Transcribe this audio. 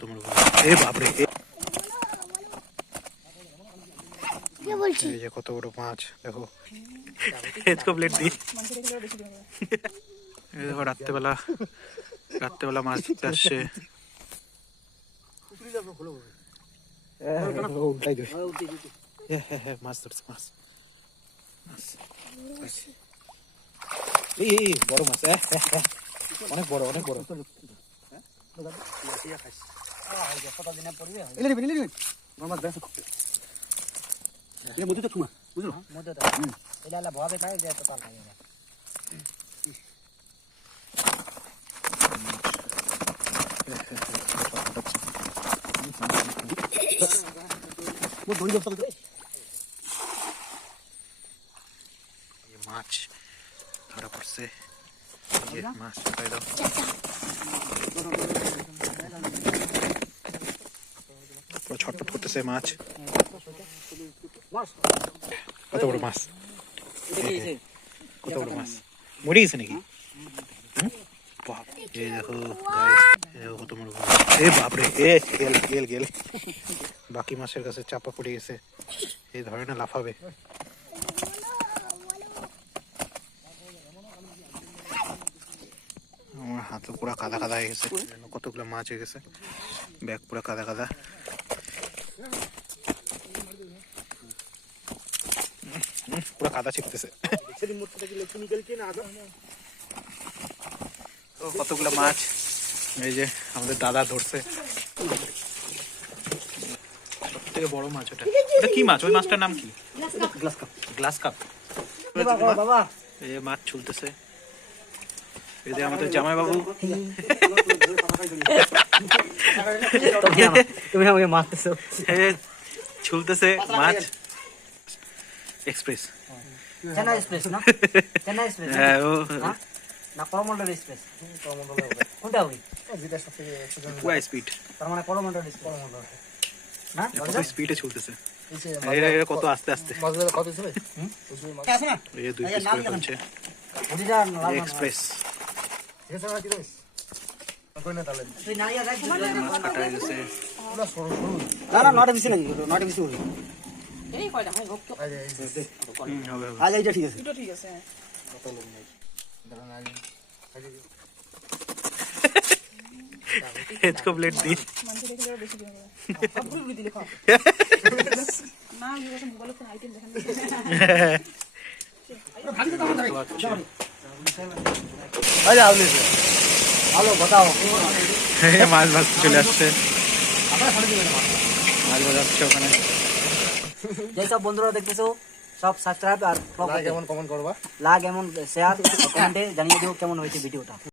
কত বড় মাছ, এ বাপরে, এই যে কত বড় মাছ দেখো। এজকো প্লেট দি, এই দেখো রাত্রেবেলা মাছ ধরতে আসছে। মাছ ধরছে, মাছ এই বড় মাছ, অনেক বড় অনেক বড়। মাছ ধরা পড়ছে, মাছ ঢুকাই দাও। ছটফট করতেছে মাছ, কত বড় মাছ, কত বড় মাছ, মরে গেছে নাকি? এই দেখো কত বড় মাছ, এ বাপরে, গেল বাকি মাছের কাছে চাপা পড়ে গেছে, এই ধরে না লাফাবে। আমার হাত পুরো কাদা কাদা হয়ে গেছে, কতগুলো মাছ হয়ে গেছে, ব্যাগ পুরো কাদা কাদা। পুরো কাদা ছিটতেছে। কতগুলো মাছ এই যে আমাদের দাদা ধরছে, সব থেকে বড় মাছ ওটা। ওটা কি মাছ? ওই মাছটার নাম কি? Glass cup. এই মাছ ছুলতেছে, এই যে আমাদের জামাই বাবু। তুমি আমাকে মারতেছো, ছুলতেছে মাছ। এক্সপ্রেস, চেন্নাই এক্সপ্রেস না? চেন্নাই এক্সপ্রেস হ্যাঁ ও না, করমন্ডল এক্সপ্রেস কোনটা হবে? পুরো স্পিড, তার মানে করমন্ডল এক্সপ্রেস না? কত স্পিডে ছুলতেছে, এরা কত আস্তে আস্তে। কত ছিল? আছে না? এই যে 2 পিস করে করছে ওদিটা এক্সপ্রেস। তুই নাইয়া রাখ, মাছ কাটা হয়ে গেছে, না না নটা বেশি নাকি, নটা বেশি হবে। এই কয়টা হয় ভক্ত হবে হবে। আজ এইটা ঠিক আছে, দুটো ঠিক আছে। এজকো প্লেট দি, মানুষ দেখলে আরো বেশি দিন হবে। সবগুলো গুলি দিলে খাও না, এই কথা মোবাইলে কোন আইটেম দেখান ভালো बताओ। মাছ ভাজতে চলে আসছে, মাছ ভাজাচ্ছে ওখানে। যেসব বন্ধুরা দেখতেছো সব সাবস্ক্রাইব আর লাইক এমন কমেন্ট করবা, লাইক এমন শেয়ার কমেন্টে জানিয়ে দিও কেমন হয়েছে ভিডিওটা।